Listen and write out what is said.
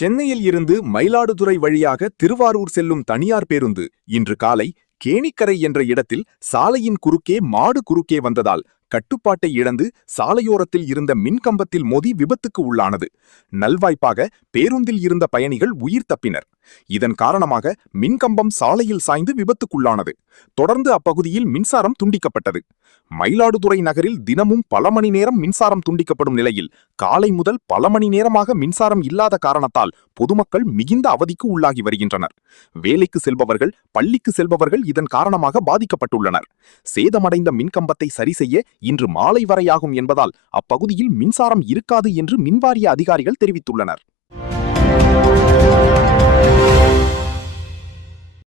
சென்னையில் இருந்து மயிலாடுதுறை வழியாக திருவாரூர் செல்லும் தனியார் பேருந்து இன்று காலை கேணிக்கரை என்ற இடத்தில் சாலையின் குறுக்கே மாடு குறுக்கே வந்ததால் கட்டுப்பாட்டை இழந்து சாலையோரத்தில் இருந்த மின்கம்பத்தில் மோதி விபத்துக்கு உள்ளானது. நல்வாய்ப்பாக பேருந்தில் இருந்த பயணிகள் உயிர் தப்பினர். இதன் காரணமாக மின்கம்பம் சாலையில் சாய்ந்து விபத்துக்குள்ளானது. தொடர்ந்து அப்பகுதியில் மின்சாரம் துண்டிக்கப்பட்டது. மயிலாடுதுறை நகரில் தினமும் பல மணி நேரம் மின்சாரம் துண்டிக்கப்படும் நிலையில் காலை முதல் பல மணி நேரமாக மின்சாரம் இல்லாத காரணத்தால் பொதுமக்கள் மிகுந்த அவதிக்கு உள்ளாகி வருகின்றனர். வேலைக்கு செல்பவர்கள், பள்ளிக்கு செல்பவர்கள் இதன் காரணமாக பாதிக்கப்பட்டுள்ளனர். சேதமடைந்த மின்கம்பத்தை சரி செய்ய இன்று மாலை வரையாகும் என்பதால் அப்பகுதியில் மின்சாரம் இருக்காது என்று மின்வாரிய அதிகாரிகள் தெரிவித்துள்ளனர்.